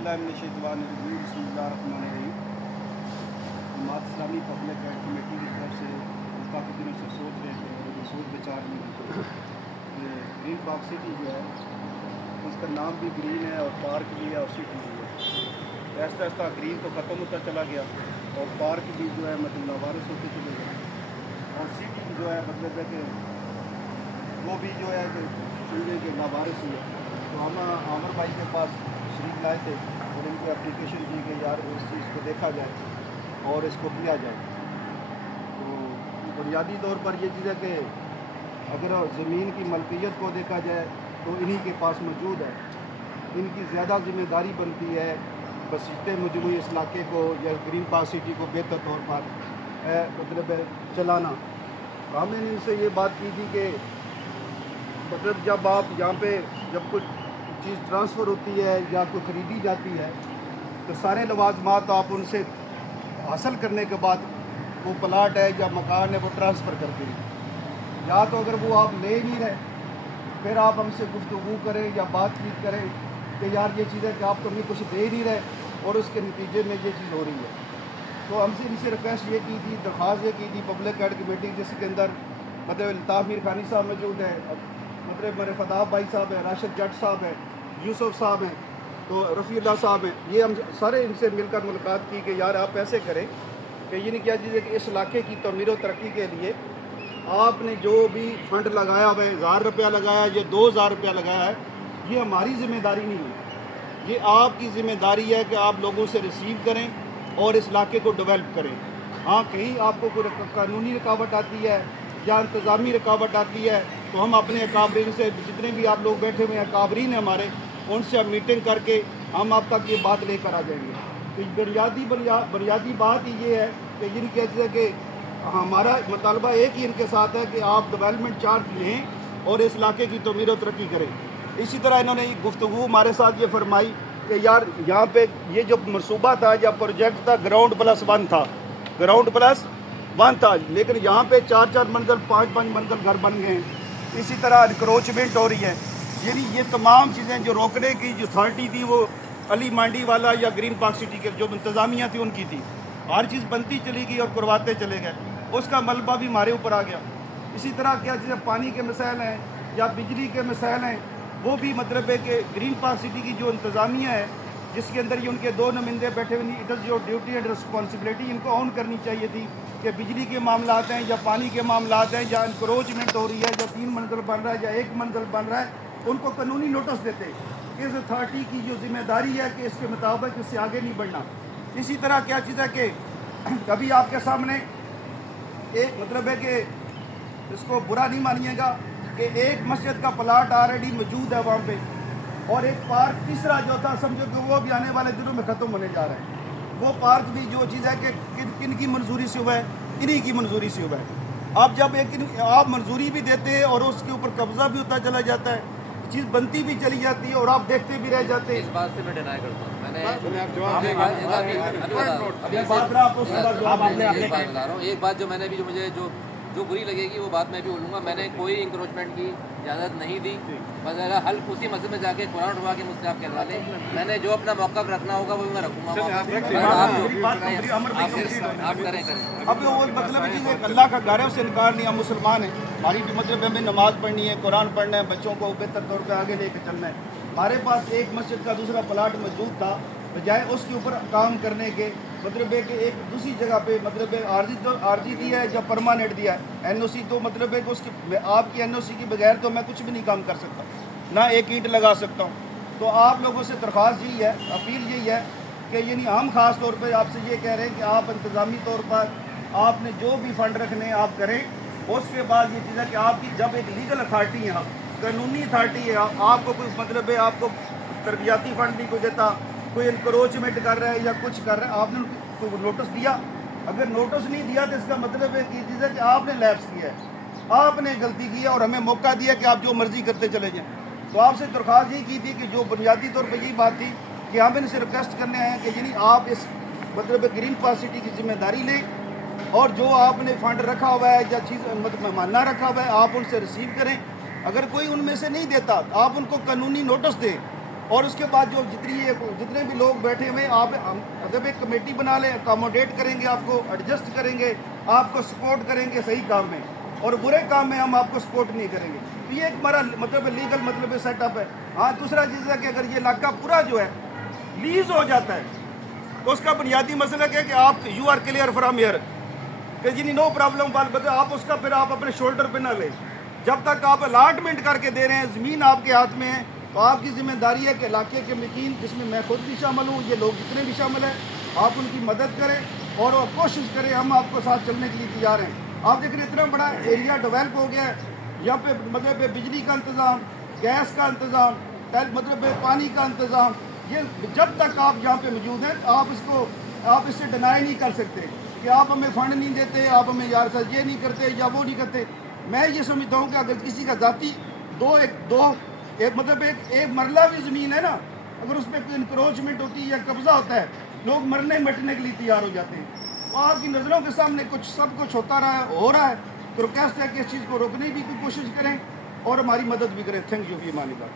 बिस्मिल्लाहिर्रहमानिर्रहीम बिस्मिल्लाहिर्रहमानिर्रहीम। Jamaat Islami public add committee की तरफ से हम काफ़ी दिनों से सोच रहे थे और ये सोच विचार में कि ग्रीन पार्क सिटी जो है उसका नाम भी ग्रीन है और पार्क भी है और सिटी भी है। ऐसा ऐसा ग्रीन तो ख़त्म होता चला गया और पार्क भी जो है मतलब लावारिस होते चले गए और सिटी भी जो है मतलब है कि वो भी जो है कि समझे कि लावारिस हुई है। तो हम आमर भाई के पास शरीक लाए थे और इनको एप्लीकेशन दी कि यार इस चीज़ को देखा जाए और इसको किया जाए। तो बुनियादी तौर पर ये चीज़ है कि अगर ज़मीन की मलकियत को देखा जाए तो इन्हीं के पास मौजूद है। इनकी ज़्यादा ज़िम्मेदारी बनती है बसीते मजमूई इस इलाके को या ग्रीन पार्क सिटी को बेहतर तौर पर मतलब चलाना। हमने इनसे ये बात की थी कि मतलब जब आप यहाँ पे जब कुछ चीज़ ट्रांसफ़र होती है या कोई ख़रीदी जाती है तो सारे लवाजमात आप उनसे हासिल करने के बाद वो प्लाट है या मकान है वो ट्रांसफ़र कर दें। या तो अगर वो आप ले नहीं रहे फिर आप हमसे गुफ्तगू करें या बातचीत करें कि यार ये चीज़ है कि आप तो हमें कुछ दे नहीं रहे और उसके नतीजे में ये चीज़ हो रही है। तो हमसे इनसे रिक्वेस्ट ये की थी, दरख्वास्त ये की थी पब्लिक एड कमेटी जिसके अंदर मतलब अल्ताफ़ मीर खानी साहब मौजूद है, मतलब मेरे फदाब भाई साहब है, राशिद जट साहब है, यूसुफ साहब हैं, तो रफ़ील्ला साहब हैं। ये हम सारे इनसे मिलकर मुलाकात की कि यार आप ऐसे करें कि ये नहीं क्या चीज़ है कि इस इलाके की तमीर व तरक्की के लिए आपने जो भी फ़ंड लगाया हुआ है, 1000 रुपया लगाया या 2000 रुपया लगाया है, ये हमारी ज़िम्मेदारी नहीं है। ये आपकी ज़िम्मेदारी है कि आप लोगों से रिसीव करें और इस इलाके को डेवलप करें। हाँ, कहीं आपको कोई कानूनी रुकावट आती है या इंतज़ामी रुकावट आती है तो हम अपने अकाबरीन से, जितने भी आप लोग बैठे हुए हैं अकाबरीन हैं हमारे, उनसे हम मीटिंग करके हम आप तक ये बात लेकर आ जाएंगे। तो बुनियादी बात ही ये है कि ये कहते हैं कि हमारा मुतालबा एक ही इनके साथ है कि आप डेवलपमेंट चार्ज लें और इस इलाके की तमीर व तरक्की करें। इसी तरह इन्होंने गुफ्तगू हमारे साथ ये फरमाई कि यार यहाँ पे ये जो मनसूबा था या प्रोजेक्ट था ग्राउंड प्लस वन था, ग्राउंड प्लस वन था, लेकिन यहाँ पे 4-4 मंजिल 5-5 मंजिल घर बन गए हैं। इसी तरह इंक्रोचमेंट हो रही है। यानी ये तमाम चीज़ें जो रोकने की जो अथॉरिटी थी वो अली मांडी वाला या ग्रीन पार्क सिटी के जो इंतज़ामिया थी उनकी थी। हर चीज़ बनती चली गई और करवाते चले गए, उसका मलबा भी हमारे ऊपर आ गया। इसी तरह क्या चीज़ें पानी के मसाइल हैं या बिजली के मसाइल हैं, वो भी मतलब है कि ग्रीन पार्क सिटी की जो इंतज़ामिया है जिसके अंदर ये उनके 2 नुमाइंदे बैठे हुए, it is your duty and responsibility, इनको ऑन करनी चाहिए थी कि बिजली के मामलात हैं या पानी के मामलात हैं या इंक्रोचमेंट हो रही है या 3 मंजिल बन रहा है या 1 मंजिल बन रहा है, उनको कानूनी नोटिस देते। इस अथॉरिटी की जो जिम्मेदारी है कि इसके मुताबिक इससे आगे नहीं बढ़ना। इसी तरह क्या चीज़ है कि कभी आपके सामने एक मतलब है कि इसको बुरा नहीं मानिएगा कि एक मस्जिद का प्लाट ऑलरेडी मौजूद है वहाँ पे और एक पार्क तीसरा जो था समझो कि वो भी आने वाले दिनों में ख़त्म होने जा रहा है। वो पार्क भी जो चीज़ है कि किन की मंजूरी से हुआ है, इन्हीं की मंजूरी से हुआ है। अब जब एक आप मंजूरी भी देते हैं और उसके ऊपर कब्जा भी होता चला जाता है, चीज़ बनती भी चली जाती है और आप देखते भी रह जाते हैं। इस बात से मैं डिनाई करता हूँ। मैंने एक बात जो मैंने भी जो बुरी लगेगी वो बात मैं भी बोलूँगा। मैंने कोई इंक्रोचमेंट की इजाज़त नहीं दी, बस हल उसी मस्जिद में जाके कुरान उठवा के मुझसे आप कहलवा लें। मैंने जो अपना मौका रखना होगा वो मैं रखूँगा। आप करें। अब वो मतलब है कि अल्लाह का घर है, उससे इनकार नहीं। हम मुसलमान हैं, हमारी मतलब हमें नमाज़ पढ़नी है, कुरान पढ़ना है, बच्चों को बेहतर तौर पर आगे लेकर चलना है। हमारे पास एक मस्जिद का दूसरा प्लाट मौजूद था, बजाय उसके ऊपर काम करने के मतलब है कि एक दूसरी जगह पे मतलब है आर्जी दिया है या परमानेंट दिया है। एनओसी तो मतलब है कि उसकी आपकी एनओसी के बगैर तो मैं कुछ भी नहीं काम कर सकता, ना एक ईंट लगा सकता हूँ। तो आप लोगों से दरख्वास्त यही है, अपील यही है कि यानी हम ख़ास तौर पे आपसे ये कह रहे हैं कि आप इंतज़ामी तौर पर आपने जो भी फ़ंड रखने आप करें। उसके बाद ये चीज़ है कि आपकी जब एक लीगल अथॉरिटी है, कानूनी अथॉरिटी है, आपको कोई मतलब है आपको तरबियाती फ़ंड नहीं कोई देता, कोई इंक्रोचमेंट कर रहा है या कुछ कर रहा है, आपने कोई नोटिस दिया। अगर नोटिस नहीं दिया तो इसका मतलब है कि चीज़ है कि आपने लैप्स किया है, आपने गलती की है और हमें मौका दिया कि आप जो मर्ज़ी करते चले जाएँ। तो आपसे दरख्वास्त यही की थी कि जो बुनियादी तौर पर यही बात थी कि हम इनसे रिक्वेस्ट करने आए हैं कि यानी आप इस मतलब ग्रीन पार्क सिटी की जिम्मेदारी लें और जो आपने फ़ंड रखा हुआ है या चीज़ मतलब माना रखा हुआ है आप उनसे रिसीव करें। अगर कोई उनमें से नहीं देता आप उनको कानूनी नोटिस दें اور اس کے بعد جو جتنے بھی لوگ بیٹھے ہوئے آپ جب ایک کمیٹی بنا لیں، اکاموڈیٹ کریں گے، آپ کو ایڈجسٹ کریں گے، آپ کو سپورٹ کریں گے صحیح کام میں، اور برے کام میں ہم آپ کو سپورٹ نہیں کریں گے. تو یہ ایک ہمارا مطلب لیگل مطلب سیٹ اپ ہے. ہاں دوسرا چیز ہے کہ اگر یہ علاقہ پورا جو ہے لیز ہو جاتا ہے تو اس کا بنیادی مسئلہ کیا ہے کہ آپ you are clear from air کہ جی نو پرابلم آپ اس کا پھر آپ اپنے شولڈر پہ نہ لیں. جب تک آپ الاٹمنٹ کر کے دے رہے ہیں، زمین آپ کے ہاتھ میں ہے، تو آپ کی ذمہ داری ہے کہ علاقے کے مکین، جس میں میں خود بھی شامل ہوں، یہ لوگ جتنے بھی شامل ہیں، آپ ان کی مدد کریں اور کوشش کریں. ہم آپ کو ساتھ چلنے کے لیے تیار ہیں. آپ دیکھ رہے اتنا بڑا ایریا ڈیولپ ہو گیا ہے، یہاں پہ مطلب بجلی کا انتظام، گیس کا انتظام، مطلب پانی کا انتظام، یہ جب تک آپ یہاں پہ موجود ہیں آپ اس سے ڈینائی نہیں کر سکتے کہ آپ ہمیں فنڈ نہیں دیتے، آپ ہمیں یار سر یہ نہیں کرتے یا وہ نہیں کرتے. میں یہ سمجھتا ہوں کہ اگر کسی کا ذاتی مطلب ایک مرلہ بھی زمین ہے نا، اگر اس پہ کوئی انکروچمنٹ ہوتی ہے یا قبضہ ہوتا ہے، لوگ مرنے مٹنے کے لیے تیار ہو جاتے ہیں. تو آپ کی نظروں کے سامنے سب کچھ ہو رہا ہے. تو ریکویسٹ ہے کہ اس چیز کو روکنے کی کوشش کریں اور ہماری مدد بھی کریں. تھینک یو فی امان اللہ.